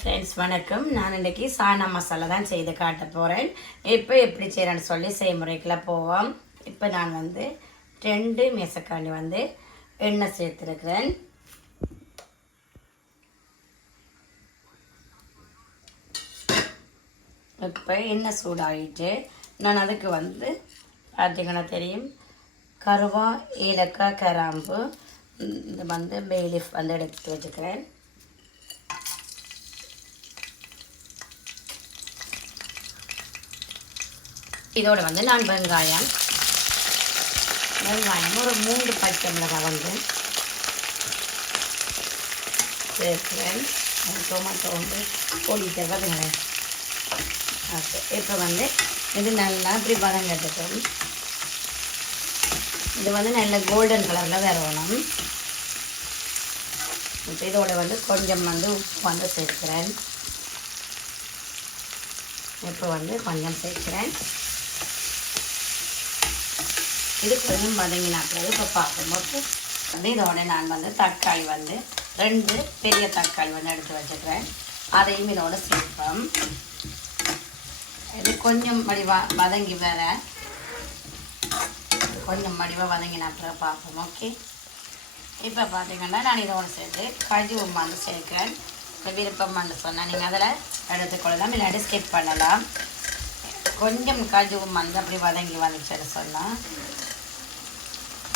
Friends வணக்கம். நான் இன்றைக்கி சானா மசாலா தான் செய்து காட்ட போகிறேன். இப்போ எப்படி செய்கிறேன்னு சொல்லி செய்முறைக்குள்ள போவோம். இப்போ நான் 2 மேசக்காண்டி எண்ணெய் சேர்த்துருக்கிறேன். இப்போ எண்ணெய் சூடாகிட்டு நான் அதுக்கு பார்த்தீங்கன்னா தெரியும், கருவா, ஏலக்காய், கிராம்பு, இது பே லீஃப் எடுத்து வச்சுக்கிறேன். இதோட நான் வெங்காயம் ஒரு 3 பச்சை மிளகாய் சேர்க்கிறேன். டொமேட்டோ போட்டு வதங்குறேன். ஓகே, இப்போ இது நல்லா இப்படி வதங்கட்டும். இது நல்ல கோல்டன் கலரில் வரணும். இப்போ இதோட கொஞ்சம் உப்பு சேர்க்கிறேன். இப்போ கொஞ்சம் சேர்க்கிறேன். இது கொஞ்சம் வதங்கினா பிறகு இப்போ பார்க்கும்போது இதோட நான் தக்காளி 2 பெரிய தக்காளி எடுத்து வச்சுக்கிறேன். அதையும் இதோட சேர்ப்போம். இது கொஞ்சம் வடிவாக வதங்கி வர கொஞ்சம் வடிவாக வதங்கினா பிறகு பார்ப்போம். ஓகே, இப்போ பார்த்தீங்கன்னா நான் இதோட சேர்த்து கஜுவும் சேர்க்கிறேன். விருப்பம் சொன்னால் நீங்கள் அதில் எடுத்துக்கொள்ளலாம், இல்லாட்டி ஸ்கிப் பண்ணலாம். கொஞ்சம் கஜுவும் அப்படி வதங்கி வந்துச்சுன்னு சொன்னால்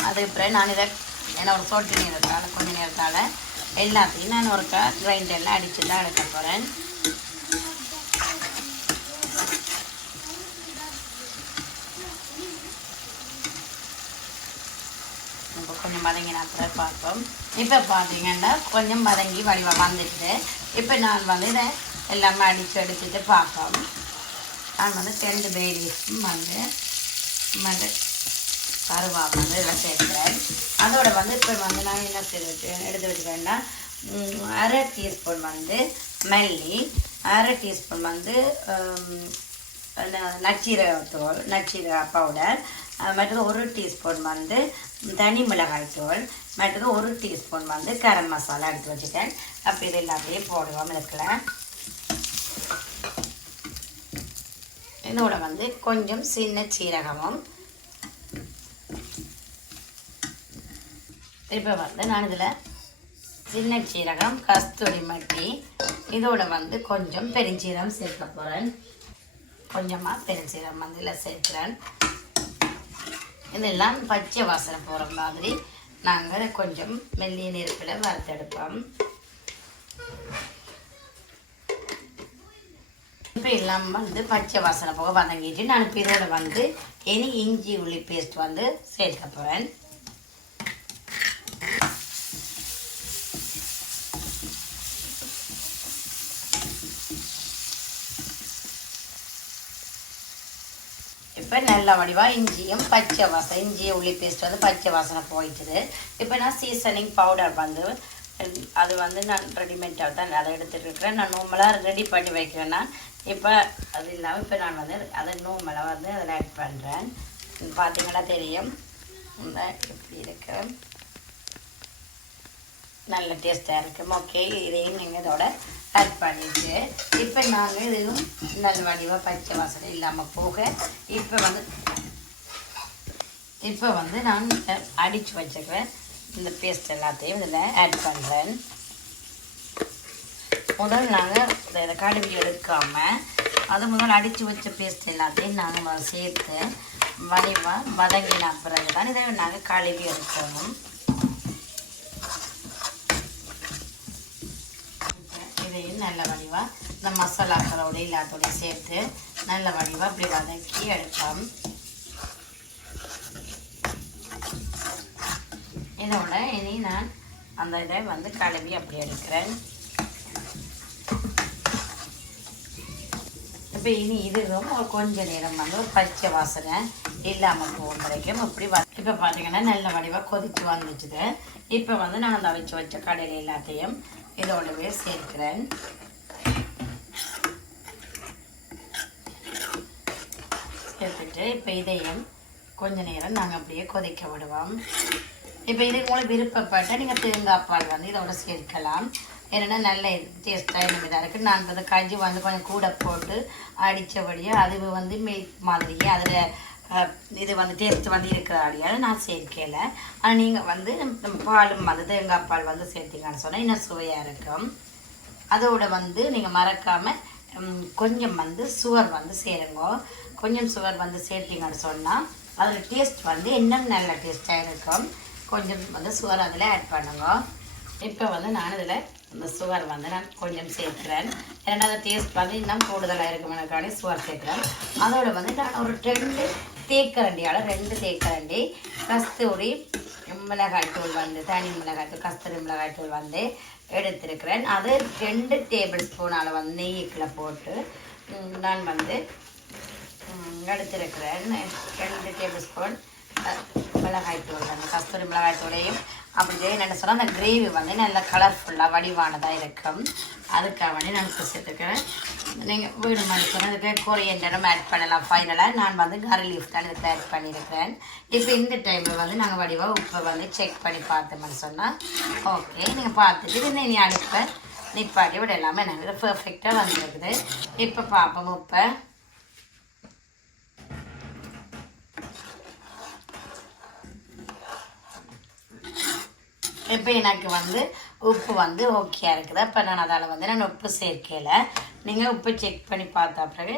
அதுக்கப்புறம் நான் இதை ஒரு சொட்டு நேரத்தால் கொஞ்சம் நேரத்தால் எல்லாத்தையும் நான் ஒரு கிரைண்டரில் அடித்து தான் எடுக்க போகிறேன். இப்போ கொஞ்சம் வதங்கின அப்புறம் பார்ப்போம். இப்போ பார்த்தீங்கன்னா கொஞ்சம் வதங்கி வடிவாக வந்துட்டு இப்போ நான் இதை எல்லாமே அடித்து எடுத்துட்டு பார்ப்போம். நான் 2 பே லீஃபும் கருவாப்பு இதெல்லாம் சேர்க்கிறேன். அதோட இப்போ நான் என்ன எடுத்து வச்சுக்கிறேன்னா 1/2 டீஸ்பூன் மல்லி, 1/2 டீஸ்பூன் நச்சீரக பவுடர், மற்றது 1 டீஸ்பூன் தனி மிளகாய் தூள், மற்றது 1 டீஸ்பூன் கரம் மசாலா எடுத்து வச்சுட்டேன். அப்போ இது எல்லாத்தையும் போடுவோம். இதுக்குள்ள இதோட கொஞ்சம் சின்ன சீரகமும், இப்போ நான் இதில் சின்ன சீரகம், கஸ்தூரி மட்டி, இதோட கொஞ்சம் பெருஞ்சீரகம் சேர்க்க போகிறேன். கொஞ்சமாக பெருஞ்சீரகம் இதில் சேர்க்கிறேன். இதெல்லாம் பச்சை வாசனை போகிற மாதிரி நாங்கள் கொஞ்சம் மெல்லிய நெருப்பில் வறுத்தெடுப்போம். இப்போ எல்லாம் பச்சை வாசனை போக வதங்கிட்டு நான் இப்போ இதோட இனி இஞ்சி உள்ளி பேஸ்ட் சேர்க்க போகிறேன். இப்போ நல்ல வடிவாக இஞ்சியும் பச்சை வாசனை, இஞ்சி உள்ளி பேஸ்ட் பச்சை வாசனை போயிட்டுது. இப்போ நான் சீசனிங் பவுடர் அது நான் ரெடிமேடாக தான் அதை எடுத்துகிட்டு இருக்கிறேன். நான் நோம்பலாக ரெடி பண்ணி வைக்கிறேன்னா இப்போ அது இல்லாமல் இப்போ நான் அதை நோம்பலாக அதில் ஆட் பண்ணுறேன். பார்த்தீங்கன்னா தெரியும் இப்படி இருக்கு, நல்ல டேஸ்ட்டாக இருக்கும். ஓகே, இதையும் நீங்கள் இதோட ஆட் பண்ணிட்டு இப்போ நாங்கள் இதுவும் நல்ல வடிவாக பச்சை வாசனை இல்லாமல் போக இப்போ நான் அடித்து வச்சுக்கிறேன். இந்த பேஸ்ட் எல்லாத்தையும் இதில் ஆட் பண்ணுறேன். முதல் நாங்கள் இதை கழுவி எடுக்காமல் முதல் அடித்து வச்ச பேஸ்ட் எல்லாத்தையும் நாங்கள் சேர்த்து வடிவாக வதங்கின பிறகு தான் இதை நாங்கள் கழுவி எடுக்கணும். இதையும் நல்ல வடிவாக இந்த மசாலாக்களோட எல்லாத்தோட சேர்த்து நல்ல வடிவாக அப்படி வதக்கி எடுப்போம். இதோட இனி நான் அந்த இதை கழுவி அப்படி எடுக்கிறேன். இப்போ இனி இதுவும் ஒரு கொஞ்ச நேரம் ஒரு பச்சை வாசனை இல்லாமல் போகும் வரைக்கும் இப்படி இப்போ பார்த்தீங்கன்னா நல்ல வடிவாக கொதித்து வந்துச்சுது. இப்போ நான் அந்த அவிச்சு வச்ச கடையில் எல்லாத்தையும் இதோடவே சேர்க்கிறேன். சேர்த்துட்டு இப்போ இதையும் கொஞ்ச நேரம் நாங்கள் அப்படியே கொதிக்க விடுவோம். இப்போ இதுக்கு உங்களுக்கு விருப்பப்பட்ட நீங்கள் தேங்காய் பால் இதோட சேர்க்கலாம். என்னென்னா நல்ல டேஸ்ட்டாக இதாக இருக்குது. நான் அந்த கஞ்சி வந்து கொஞ்சம் கூட போட்டு அடித்தபடியே அது வந்து மில்க் மாதிரியே அதில் இது வந்து டேஸ்ட் வந்து இருக்கிறாடியால் நான் சேர்க்கல. ஆனால் நீங்கள் வந்து பாலும் வந்து தேங்காய் பால் வந்து சேர்த்திங்கன்னு சொன்னால் இன்னும் சுவையாக இருக்கும். அதோடு வந்து நீங்கள் மறக்காமல் கொஞ்சம் வந்து சுகர் வந்து சேருங்க. கொஞ்சம் சுகர் வந்து சேர்த்திங்கன்னு சொன்னால் அதில் டேஸ்ட் வந்து இன்னும் நல்ல டேஸ்ட்டாக இருக்கும். கொஞ்சம் வந்து சுகர் அதில் ஆட் பண்ணுங்க. இப்போ வந்து நான் இதில் இந்த சுகர் வந்து நான் கொஞ்சம் சேர்க்குறேன். இரண்டாவது டேஸ்ட் வந்து இன்னும் கூடுதலாக இருக்குமெனக்காண்டி சுகர் சேர்க்குறேன். அதோடு வந்து நான் ஒரு 2 தேக்கரண்டி கஸ்தூரி மிளகாய்த்தூள் வந்து தனி மிளகாய்த்தூள் கஸ்தூரி மிளகாய்த்தூள் வந்து எடுத்திருக்கிறேன். அது 2 டேபிள் ஸ்பூன் அளவு வந்து நெய்யுக்குள்ளே போட்டு நான் வந்து எடுத்திருக்கிறேன். 2 டேபிள் ஸ்பூன் மிளகாய்த்தூள் அந்த கஸ்தூரி மிளகாய்த்தூளையும் அப்படியே என்ன சொன்னால் அந்த கிரேவி வந்து நல்ல கலர்ஃபுல்லாக வடிவானதாக இருக்கும். அதுக்காக வேண்டி நான் சேர்த்துக்கிறேன். நீங்கள் வேணுமான்னு சொன்னால் இதுக்கு கொரியண்டரும் ஆட் பண்ணலாம். ஃபைனலாக நான் வந்து கரி லீஃப் தான் இதுக்கு ஆட் பண்ணியிருக்கிறேன். இப்போ இந்த டைமில் வந்து நாங்கள் வடிவாக உப்பை வந்து செக் பண்ணி பார்த்தோம்னு சொன்னால் ஓகே. நீங்கள் பார்த்துட்டு இந்த நீ அடுப்பை நிப்பாட்டி விட எல்லாமே நாங்கள் பர்ஃபெக்டாக வந்துருக்குது. இப்போ பார்ப்போம் உப்பை. இப்போ எனக்கு வந்து உப்பு வந்து ஓகே இருக்குது. இப்போ நான் அதால் வந்து நான் உப்பு சேர்க்கலை. நீங்கள் உப்பு செக் பண்ணி பார்த்தா பிறகு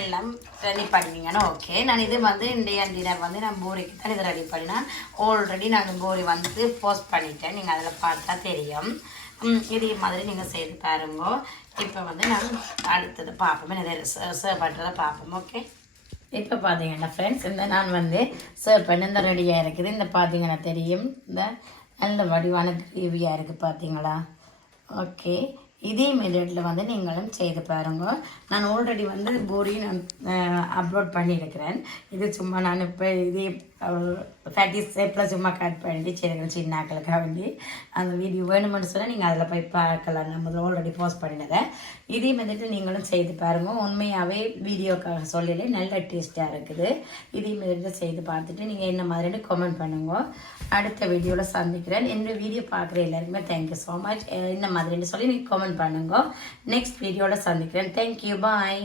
எல்லாம் ரெடி பண்ணிங்கன்னா ஓகே. நான் இது வந்து இந்தியன் டின்னர் வந்து நான் பூரிக்கு தான் இதை ரெடி பண்ணினேன். ஆல்ரெடி நான் பூரி வந்து போஸ்ட் பண்ணிட்டேன். நீங்கள் அதில் பார்த்தா தெரியும். இதே மாதிரி நீங்கள் செய்து பாருங்க. இப்போ வந்து நான் அடுத்தது பார்ப்போம், இதை சர்வ் பண்ணுறதை பார்ப்போம். ஓகே. இப்போ பார்த்தீங்கன்னா ஃப்ரெண்ட்ஸ் இந்த நான் வந்து சர்வ் பண்ணி இந்த ரெடியாக இருக்குது. இந்த பார்த்தீங்கன்னா தெரியும் இந்த நல்ல வடிவான கிரேவியாக இருக்குது பார்த்தீங்களா. ஓகே. இதே மெத்தடில் வந்து நீங்களும் செய்து பாருங்க. நான் ஆல்ரெடி வந்து பூரி நான் அப்லோட் பண்ணியிருக்கிறேன். இது சும்மா நான் இப்போ இதே ஃபேட்டி ஷேப்பில் சும்மா கட் பண்ணிட்டு செய்கிறேன் சின்னாக்களுக்காக வேண்டி. அந்த வீடியோ வேணுமென்னு சொன்னால் நீங்கள் அதில் போய் பார்க்கலாம். நம்ம ஆல்ரெடி போஸ்ட் பண்ணினதை இதே மெத்தடில் நீங்களும் செய்து பாருங்கள். உண்மையாகவே வீடியோக்காக சொல்லலை நல்ல டேஸ்ட்டாக இருக்குது. இதே மெத்தடில் செய்து பார்த்துட்டு நீங்கள் என்ன மாதிரின்னு கமெண்ட் பண்ணுங்க. அடுத்த வீடியோவில் சந்திக்கிறேன். என்னோட வீடியோ பார்க்குற எல்லாருக்குமே தேங்க்யூ ஸோ மச். இந்த மாதிரின்னு சொல்லி நீங்கள் கமெண்ட் பண்ணுங்க. நெக்ஸ்ட் வீடியோவில் சந்திக்கிறேன். தேங்க்யூ. பாய்.